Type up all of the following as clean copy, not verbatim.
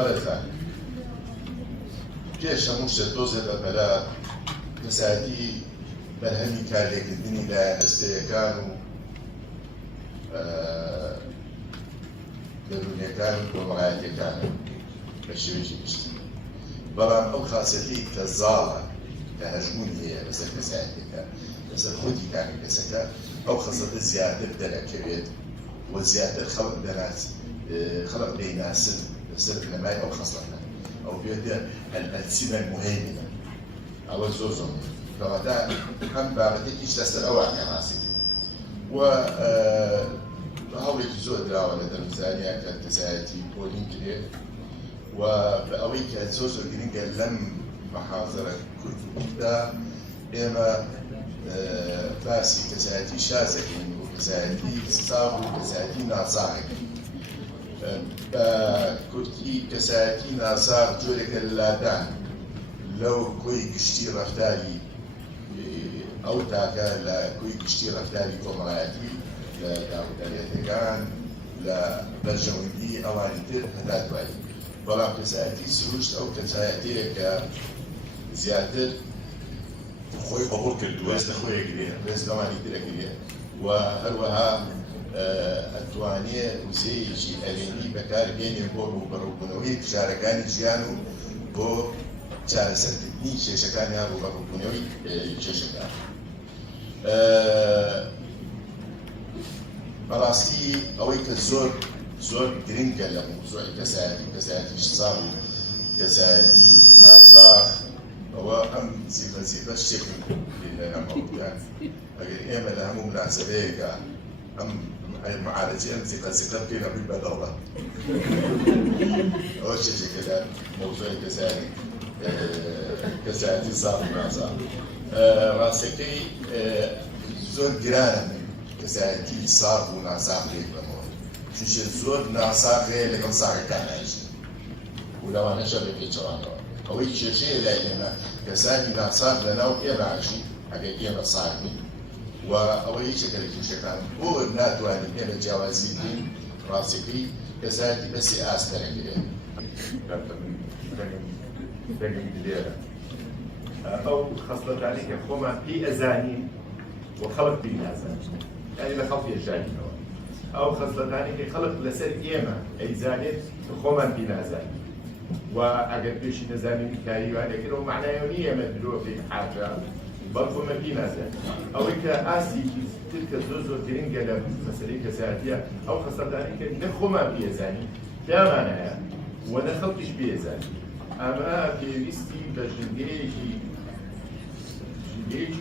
بەڵێ پێش هەموو شت دۆزێ بەربەلە کەسایەتی بەرهەمی کارلێکردنی لایەندەستەیەکان و دەرونیەکان و کۆمەڵایەتیەکانە بە شێوەیەکی گشتی. بەڵام ئەو خاسەتی کە زاڵە کە هەژمون هەیە لەسەر کەسایەتێکە لەسەر خودی کاری کەسەکە ئەو خەسەتە زیاتر دەرەکەوێت و زیاتر خەڵک دەیناسن لەسەر بنەمای ئەو خەسەتە. ئەو پێوتە ئەلسینە مهمە. ئەوە زۆر زۆر کەواتە هەم بابەتێکیش لەسەر ئەوانە ڕاستیکرد و هەوڵێکی زۆر دراوە لە دەرونزانیا کە کەسایەتی پۆلین کرێت و بە ئەوەی کە زۆر گرنگە لەم مەحاضەرە کورتدا ئێمە باسی کەسایەتی شازەکەین و کەسایەتی ساغ و کەسایەتی ناساغەکەین. بە کورتی کەسایەتی ناساغ جۆرێکە لە لادان لەو کۆی گشتی ڕەفتاری ئەو تاکە لە کۆی گشتی ڕەفتاری کۆمەڵایەتی لە داوداریەتەکان لە بەرژەوەندی ئەوانی تر هەتا دوایی. بەڵام کەسایەتی سروشت ئەو کەسایەتەیە کە زیاتر خۆی قبول کردووە هێستا خۆیەگرێ هێستاوانی ترەگرێ و هەروەها ئەتوانێت وزەیەکی ئەرێنی بەکاربێنێ بۆ ڕووبەڕووبوونەوەی فشارەکانی ژیان و بۆ چارەسەرکردنی کێشەکانیان ڕووبەڕووبوونەوەی کێشەکان. بەڕاستی ئەوەی کە زۆر گرنگە لە موزوعی کەسایەتیش ساڵ و کەسایەتی ناچاق ئەوە ئەم زیفە شتێکن لە ئەمەکان ئەگەر ئێمە لە هەموو مناسبەیەکە ئەم معالجە ئەم زیفە بکەین ئەبووی بەدەوڵە ئەوە شتێکە لە موزوعی کەسایەتی ساڵ و ناچاق. ڕاستەکەی زۆر گرانە کەسایەتی ساغ و ناساغ لێک بەمەوە چونکە زۆر ناساغ هەیە لەگەڵ ساغەکانیش و لەوانەشە بە پێچەوانەوە. ئەوەی کێشەیە لای ئێمە کەسانی ناساغ لەناو ئێمەشی ئەگەر ئێمە ساغین و ئەوە هیچێکە لە کێشەکان بۆ ناتوانین ئێمە جیاوازی بکەین. ڕاستەکەی کەسایەتی بەسی ئاستەرەگرێت لێرە ئەو خەسڵەتانی کە خۆمان پێی ئەزانین و خەڵک پێی نازانین یعنی لە خەڵکی ژانینەوە ئەو خەسڵەتانی کە خەڵک لەسەر ئێمە ئەیزانێت کە خۆمان پێی نازانین و ئەگەر پێشی نەزانین کاریوانێکەوە معنایەوە نیە ئێمە درۆفێک حاجە بەڵکو من پێی نازانین. ئەوەی کە ئاسی تر کە زۆر گرنگە لە مەسەلەی کەسایەتیە ئەو خەسڵەتانی کە نە خۆمان پێی ئەزانین پیامانایە و نە خەڵکیش پێی ئەزانین. ئەمە پێویستی بە ژنگەیەکی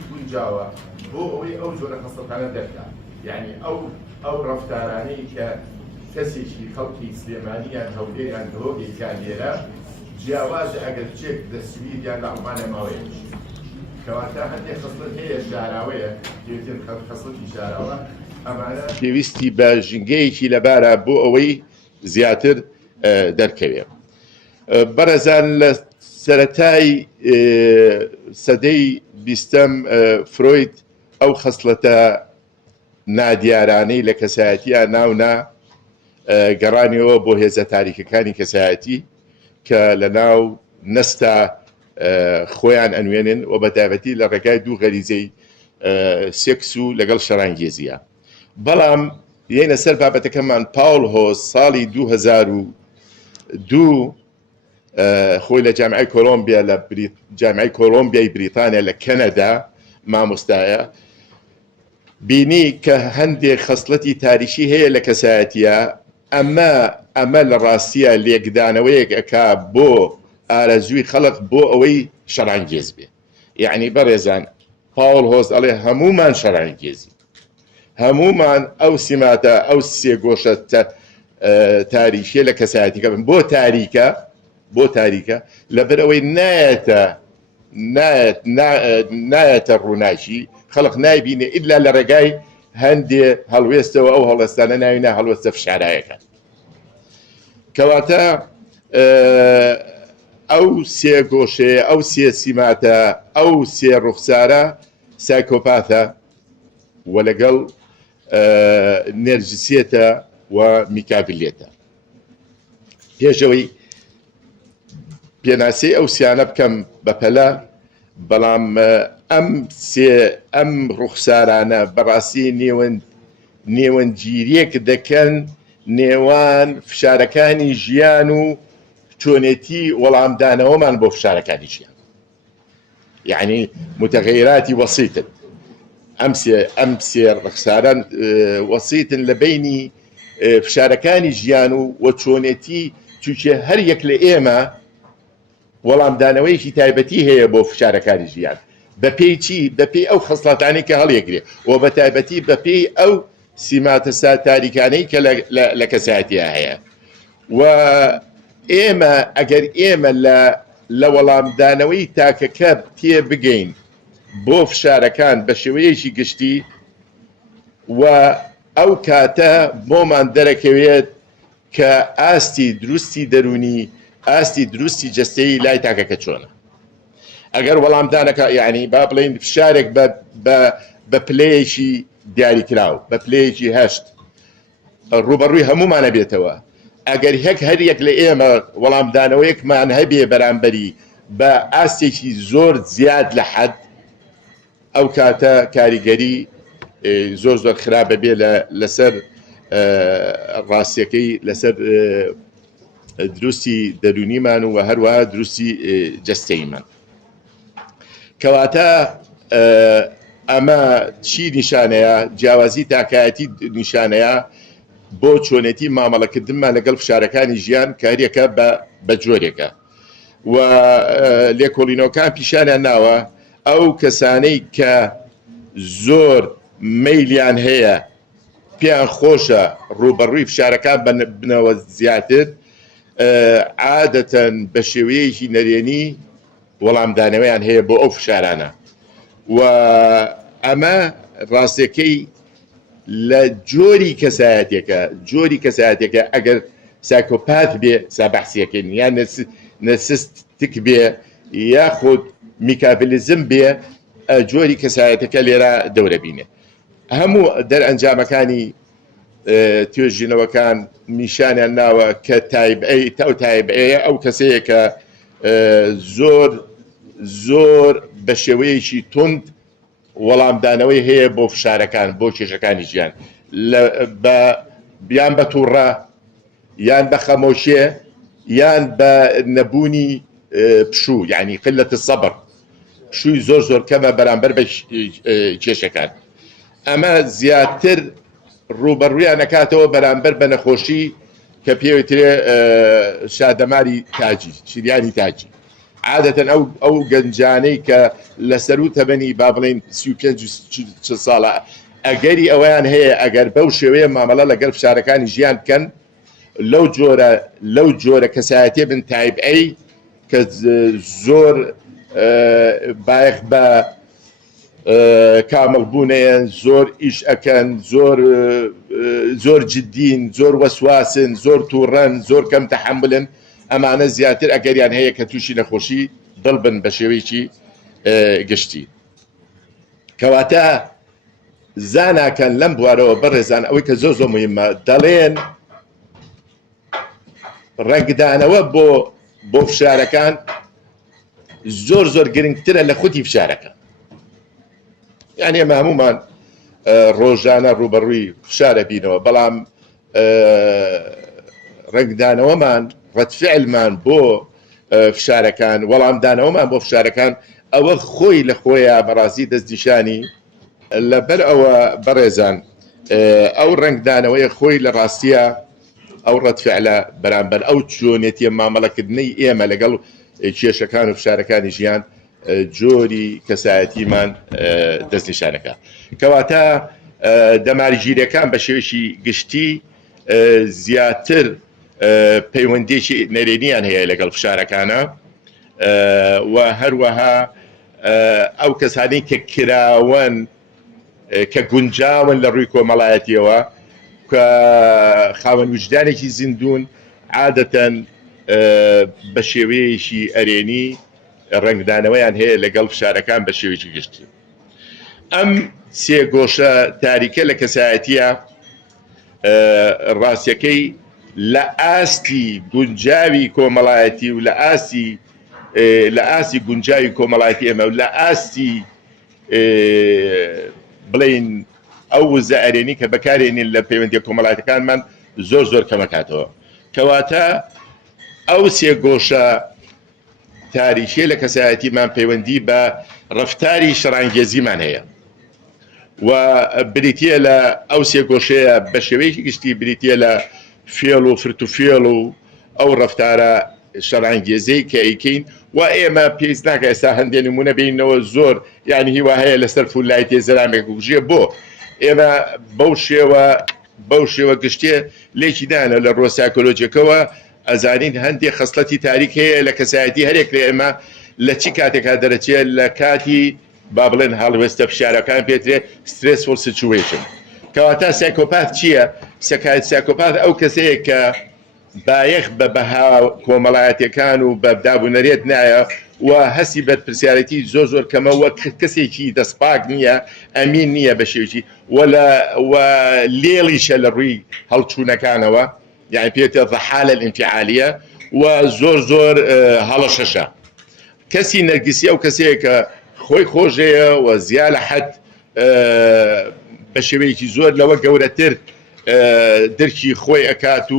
گونجاوە بۆ ئەوەی ئەو جۆرە خەسڵەتانە دەرکات. یعنی ئەو ڕەفتارانەی کە کەسێکی خەڵکی سلێمانیان هەولێران هۆگێکیان لێرە جیاوازە ئەگەر چێک دەسویریان لە ئەڵمانە ماوەیەش کەواتە هەندێک خەسڵەت هەیە شاراوەیە پێوتێن خەسڵەتی شاراوە ئەمانە پێویستی بە ژنگەیەکی لەبارە بۆ ئەوەی زیاتر دەرکەوێت. بەڕێزان لە سەرەتای سەدەی بیستەم فرۆید ئەو خەسڵەتە نادیارانەی لە کەسایەتیە ناونا گەڕانیەوە بۆ هێزە تاریکەکانی کەسایەتی کە لە ناو نەستا خۆیان ئەنوێنن و بەتایبەتی لە ڕێگای دوو غەریزەی سێکس و لەگەڵ شەڕانگێزیە. بەڵام یەنە سەر بابەتەکەمان پاول هۆز ساڵی 2002 خۆی لە جامعای کۆلۆمبیا لە جامعای کۆلۆمبیای بریتانیا لە کەنەدا مامۆستایە بینی کە هەندێک خەسڵەتی تاریشی هەیە لە کەسایەتیە ئەمە لە ڕاستیە لێکدانەوەیەک ئەکا بۆ ئارەزووی خەڵق بۆ ئەوەی شەڕانگێز بێ. یعنی بەڕێزان پاول هۆز ئەڵێ هەمومان شەڕانگێزی هەمومان ئەو سیماتە ئەو سێ گۆشە تاریشیە لە کەسایەتیکە بن بۆ تاریکە لەبەرەوەی نایەتە ڕووناچی خەڵق نایبینێ ئیلا لە ڕێگای هەندێ هەڵوێستەوە ئەو هەڵوێستانە ناوینە هەڵوێستە فشارایەکە. کەواتە ئەو سێ گۆشەیە ئەو سێ سیماتە ئەو سێ ڕوخسارە سایکۆپاتە و لەگەڵ نێرجسیەتە و میکابلێتە. پێشەوەی پێناسی ئەو سیانە بکەم بەپەلە، بەڵام ئەم ڕوخسارانە بەڕاستی نێوەنگیریەک دەکەن نێوان فشارەکانی ژیان و چۆنێتی وەڵامدانەوەمان بۆ فشارەکانی ژیان، یعنی متغیراتی وەسیتن. ئەم سێ ڕوخساران وەسیتن لە بینی فشارەکانی ژیان و چۆنێتی چونکە هەر یەک لە ئێمە وەڵامدانەوەیەکی تایبەتی هەیە بۆ فشارەکانی ژیان، بەپێی چی؟ بەپێی ئەو خەسڵەتانەی کە هەڵیەگرێ و بە تایبەتی بەپێی ئەو سیماتە تاریکانەی کە لە کەسایەتیە هەیە. و ئێمە ئەگەر ئێمە لە وەڵامدانەوەی تاکەکە تێ بگەین بۆ فشارەکان بە شێوەیەکی گشتی، و ئەو کاتە بۆمان دەرەکەوێت کە ئاستی دروستی دەرونی، ئاستی دروستی جەستەیی لای تاکەکە چۆنە. ئەگەر وەڵامدانەکە یعنی با بڵێن فشارێک بە پلەیەکی دیاریکراو، بە پلەیەکی هەشت ڕوبەڕووی هەمومانە بێتەوە، ئەگەر هەر یەک لە ئێمە وەڵامدانەوەیەکمان هەبێ بەرامبەری بە ئاستێکی زۆر زیاد لە حەد، ئەو کاتە کاریگەری زۆر خراپە بێ لەسەر ڕاستیەکەی، لەسەر دروستی دەرونیمان و هەروەها دروستی جەستەییمان. کەواتە ئەمە چی نیشانەیە؟ جیاوازی تاکایەتی نیشانەیە بۆ چۆنێتی مامەڵەکردنمان لەگەڵ فشارەکانی ژیان کاریەکە بە جۆرێکە. و لێکۆڵینەوەکان پیشانیان ناوە ئەو کەسانەی کە زۆر مەیلیان هەیە پێیان خۆشە ڕوبەڕووی فشارەکان بنەوە زیاتر، عادەتەن بە شێوەیەکی نەرێنی وەڵامدانەوەیان هەیە بۆ ئەو فشارانە. و ئەمە ڕاستیەکەی لە جۆری کەسایەتێکە ئەگەر سایکۆپات بێ سابەحسیەکەین، یان نەرسستیک بێ یاخود میکابلیزم بێ، جۆری کەسایەتەکە لێرە دەورەبینێ. هەموو دەرئەنجامەکانی توێژینەوەکان نیشانیان ناوە کە تایبەیە ئەو کەسەیە کە زۆر بە شێوەیەکی تند وەڵامدانەوەی هەیە بۆ فشارەکان، بۆ کێشەکانی ژیان، یان بە تووڕە، یان بە خەمۆشیە، یان بە نەبوونی پشوو، یعنی قلەت السەبر، پشووی زۆر کەمە بەرامبەر بە کێشەکان. ئەمە زیاتر ڕوبەڕوویان ئەکاتەوە بەرامبەر بە نەخۆشی کە پێوترێ شادەماری تاجی، شیریانی تاجی. عادەتەن ئەو گەنجانەی کە لەسەر و تەمەنی با بڵێن 35 ساڵە ئەگەری ئەویان هەیە، ئەگەر بەو شێوەیە مامەڵە لەگەڵ فشارەکانی ژیان بکەن، لەو جۆرە کەسایەتێ بن تایبەی کە زۆر بایەخ بە کامەڵبوونەیەن، زۆر ئیش ئەکەن، زۆر جددین، زۆر وەسواسن، زۆر تووڕەن، زۆر کەم تەحەملن. ئەمانە زیاتر ئەگەریان هەیە کە تووشی نەخۆشی دڵبن بە شێوەیەکی گشتی. کەواتە زاناکەن لەم بوارەوە بەڕێزان ئەوەی کە زۆر مهمە، دەڵێن ڕێگدانەوە بۆ فشارەکان زۆر گرنگترە لە خودی فشارەکە. یعنی ئێمە هەمومان ڕۆژانە ڕوبەڕووی فشارە بینەوە، بەڵام ڕێگدانەوەمان، ڕەتفعلمان بۆ فشارەکان، وەڵامدانەوەمان بۆ فشارەکان، ئەوە خۆی لە خۆیە بەڕاستی دەستنیشانی لەبەر ئەوە بەڕێزان ئەو ڕنگدانەوەی خۆی لە ڕاستیە ئەو ڕەتفعلە بەرامبەر ئەو چۆنێتی مامەڵەکردنەی ئێمە لەگەڵ کێشەکان و فشارەکانی ژیان جۆری کەسایەتیمان دەستنیشانەکە. کەواتە دەمارگیریەکان بە شێوەیەکی گشتی زیاتر پەیوەندیێکی نەرێنیان هەیە لەگەڵ فشارەکانە، و هەروەها ئەو کەسانەی کە کراون، کە گونجاون لە ڕووی کۆمەڵایەتیەوە، کە خاوەن وجدانێکی زیندوون، عادەتەن بە شێوەیەکی ئەرێنی ڕنگدانەوەیان هەیە لەگەڵ فشارەکان بە شێوەیەکی گشتی. ئەم سێ گۆشە تاریکە لە کەسایەتیە ڕاستیەکەی لە ئاستی گونجاوی کۆمەڵایەتی و لە ئاستی لە ئاستی گونجاوی کۆمەڵایەتی ئێمە و لە ئاستی بڵین ئەو وزە ئەرێنی کە بەکارێنین لە پەیوەندی کۆمەڵایەتەکانمان زۆر کەمەکاتەوە کەواتە ئەو سێ گۆشە تاریخی لە کەسایەتیمان پەیوەندی بە ڕەفتاری شەڕانگێزیمان هەیە و بریتیە لە ئەو سێ گۆشەیە بە شێوەیەکی گشتی بریتیە لە فێڵ و فرتوفێڵ و ئەو ڕەفتارە شەڕانگێزەی کە ئەیکەین و ئێمە پێویست ناکە ئێستا هەندێک نمونە بینەوە زۆر یانی هیوا هەیە لەسەر فولایەتی زەرامێک کوژیە بۆ ئێمە بەو شێوە گشتێ لێکی دانە لە ڕۆ سایکۆلۆجیەکەوە ئەزانین هەندێک خەسڵەتی تاریک هەیە لە کەسایەتی هەرێک لە ئێمە لە چی کاتێکا دەرەچێت لە کاتی با بڵێن هەڵوێستە فشارەکان پێترێ سترێسفۆل سیچوێشن کەواتە سایکۆپات چییە؟ سایکۆپات ئەو کەسەیە کە بایەخ بە بەها کۆمەڵایەتەکان و بە دابوونەرێت نایە و هەستی بەرپرسیارەتی زۆر کەمە وە کەسێکی دەستپاک نییە ئەمین نییە بە شێوکی و لێڵیشە لە ڕووی هەڵچوونەکانەوە یعنی پێێتە ضەحالە الانفعالیە و زۆر هەڵەشەشە کەسی نەرگسی ئەو کەسەیە کە خۆی خۆشەیە و زیاد لە حەد بە شێوەیەکی زۆر لەوە گەورەتر دەرکی خۆی ئەکات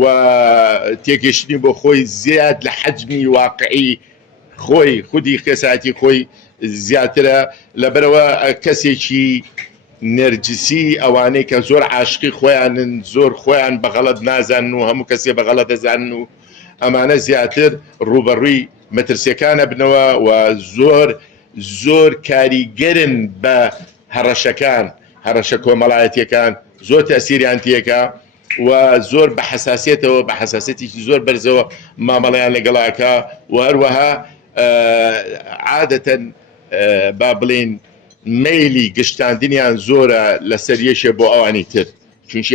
و تێگەشتنی بۆ خۆی زیاد لە حەجمی واقعی خۆی خودی کەساتی خۆی زیاترە لەبەرەوە کەسێکی نەرجسی ئەوانەی کە زۆر عاشقی خۆیانن زۆر خۆیان بەغەڵەت نازانن و هەموو کەسێ بەغەڵەت دەزانن و ئەمانە زیاتر ڕوبەڕووی مەترسیەکانە بنەوە و زۆر کاریگەرن بە هەڕەشە کۆمەڵایەتیەکان زۆر تەسیریان تێکە و زۆر بە حساسیتەوە بە حساسیتێکی زۆر بەرزەوە مامەڵەیان لەگەڵاکە و هەروەها عادەتەن با بڵێن مەیلی گشتاندنیان زۆرە لەسەر یەشێ بۆ ئەوانی تر چونکی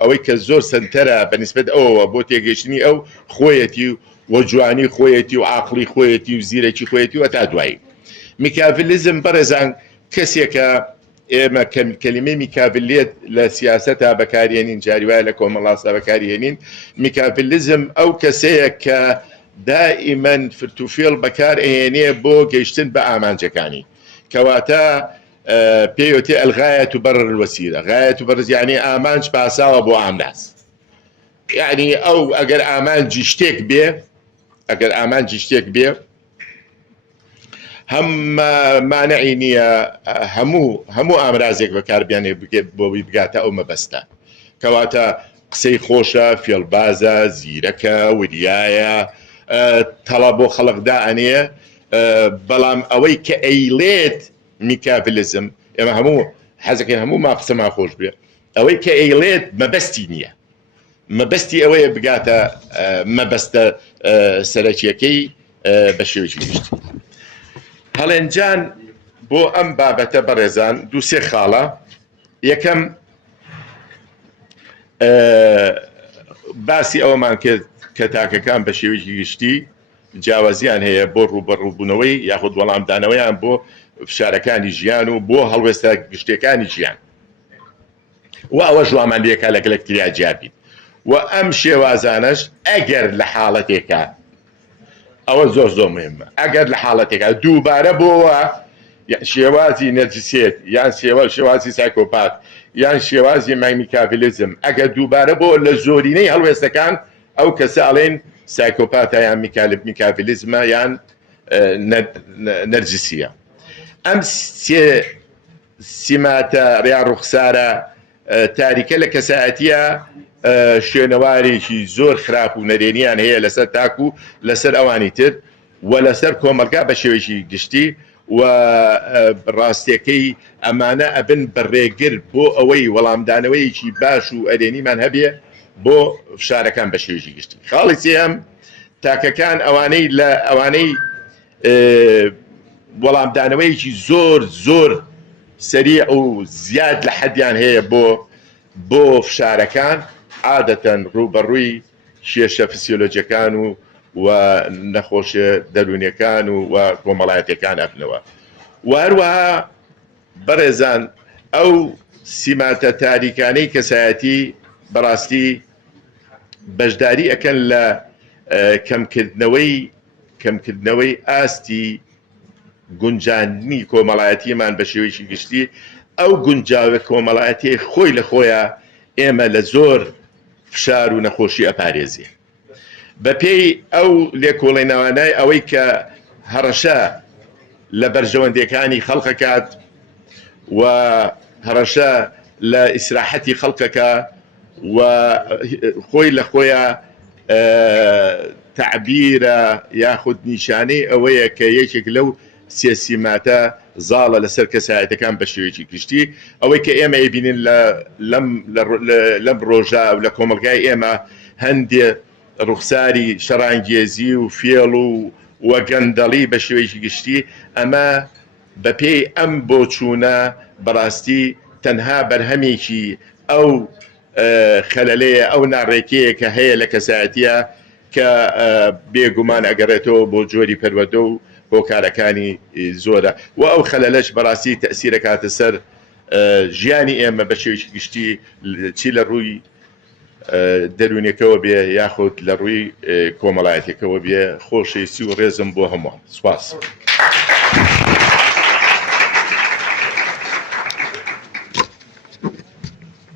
ئەوەی کە زۆر سنتەرە بەنسبەت ئەوەوە بۆ تێگەشتنی ئەو خۆیەتی و جوانی خۆیەتی و عاقلی خۆیەتی و زیرەکی خۆیەتی و تا دوایی میکاڤیلیزم بەڕێزان کەسێکە ئێمە کەلیمەی میکاڤیلیت لە سیاسەتا بەکارهێنین جاری وایە لە کۆمەڵاستا بەکارهێنین میکاڤیلیزم ئەو کەسەیە کە دائیمەن فرتوفێڵ بەکارهێنێ بۆ گەیشتن بە ئامانجەکانی کەواتە پێوتێ ئەلغایەت و بەرر الوەسیلە غایەت و بەرز یعنی ئامانج پاساوە بۆ ئامداز یعنی ئەو ئەگەر ئامانجی شتێک بێ هەم مانعی نییە هەموو ئامرازێک بەکاربیانێ بۆی بگاتە ئەو مەبەستە کەواتە قسەی خۆشە فێڵبازە زیرەکە وریایە تەڵە بۆ خەڵقدا ئەنێ بەڵام ئەوەی کە ئەیلێت میکاڤیلیزم ئێمە هەموو حەزەکەین هەموو ما قسەمان خۆش بێ ئەوەی کە ئەیلێت مەبەستی نییە مەبەستی ئەوەیە بگاتە مەبەستە سەرەکیەکەی بە شێوەیەکی گشتی هەڵێنجان بۆ ئەم بابەتە بەڕێزان دوو سێ خاڵە یەکەم باسی ئەوەمان کرد کە تاکەکان بە شێوەیەکی گشتی جیاوازیان هەیە بۆ ڕوبەڕووبوونەوەی یاخود وەڵامدانەوەیان بۆ فشارەکانی ژیان و بۆ هەڵوێستە گشتەکانی ژیان و ئەوە ژوامان لێکا لە گەلەکتریا جیابین و ئەم شێوازانەش ئەگەر لە حاڵەتێکە ئەوە زۆر مهمە ئەگەر لە حاڵەتێکە دووبارە بۆەوە شێوازی نەرجسیت یان شێوازی سایکۆپات یان شێوازی میکاڤیلیزم ئەگەر دووبارە بۆ لە زۆرینەی هەڵوێستەکان ئەو کەسە ئەڵێن سایکۆپاتە یان میکاڤیلیزمە یان نەرجسیە ئەم سیماتە ڕیا ڕوخسارە تاریکە لە کەسایەتیە شوێنەوارێکی زۆر خراپ و نەرێنیان هەیە لەسەر تاکو لەسەر ئەوانی تر و لەسەر کۆمەلگا بە شێوەیەکی گشتی و ڕاستیەکەی ئەمانە ئەبن بەڕێگر بۆ ئەوەی وەڵامدانەوەیەکی باش و ئەرێنیمان هەبێ بۆ فشارەکان بە شێوەیەکی گشتی خاڵی سێم تاکەکان ئەوانەی وەڵامدانەوەیەکی زۆر سەریع و زیاد لە حەدیان هەیە بۆ فشارەکان عادەتەن ڕوبەڕووی کێشە فسیۆلۆجیەکان و نەخۆشیە دەرونیەکان و کۆمەڵایەتەکان ئەبنەوە و هەروەها بەڕێزان ئەو سیماتە تاریکانەی کەسایەتی بەڕاستی بەشداری ئەکەن لە کەمکردنەوەی کەمکردنەوەی ئاستی گونجاندنی کۆمەڵایەتیمان بە شێوەیەکی گشتی ئەو گونجاوە کۆمەڵایەتی خۆی لە خۆیە ئێمە لە زۆر فشار و نەخۆشی ئەپارێزی بە پێی ئەو لێکۆڵێنەوانای ئەوەی کە هەڕەشە لە بەرژەوەندەکانی خەڵکەکات و هەڕەشە لە ئیسراحەتی خەڵکەکە و خۆی لە خۆیە تعبیرە یاخود نیشانەی ئەوەیە کە یەکێک لەو سیاسیماتە زاڵە لەسەر کەسایەتەکان بە شێوەیەکی گشتی ئەوەی کە ئێمە ئەبینین لەم ڕۆژە و لە کۆمەلگای ئێمە هەندێ ڕوخساری شەڕانگێزی و فێڵ و وەگەندەڵی بە شێوەیەکی گشتی ئەمە بە پێی ئەم بۆچوونە بەڕاستی تەنها بەرهەمێکی ئەو خەلەلەیە ئەو ناڕێکەیە کە هەیە لە کەسایەتیە کە بێگومان ئەگەڕێتەوە بۆ جۆری پەروەردە و هۆکارەکانی زۆرە و ئەو خەلەلەش بەڕاستی تەئسیرەکاتە سەر ژیانی ئێمە بە شێوەیەکی گشتی چی لە ڕووی دەرونێکەوە بێ یاخود لە ڕووی کۆمەڵایەتێکەوە بێ خۆشەویستی و ڕێزم بۆ هەموو سوپاس.